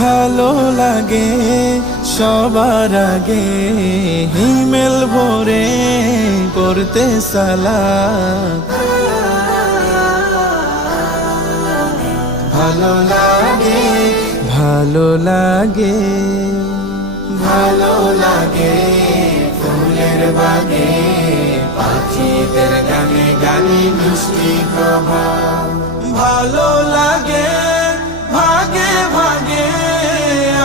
ভালো লাগে সবার আগে হিমেল ভরে করতে সালাত। ভালো লাগে ভালো লাগে ভালো লাগে ফুলের বাগে পাখিদের গানে গানে মিষ্টি প্রভাত। ভালো লাগে ভাগে ভাগে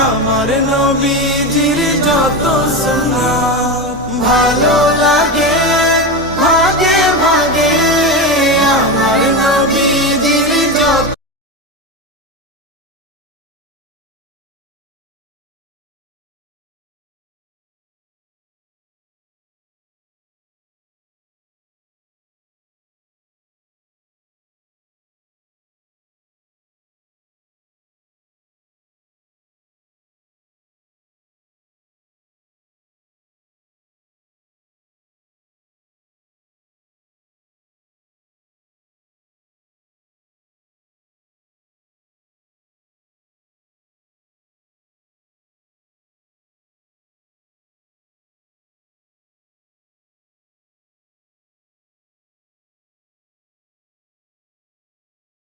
আমার নবীজির যত সুন্নাত। ভালো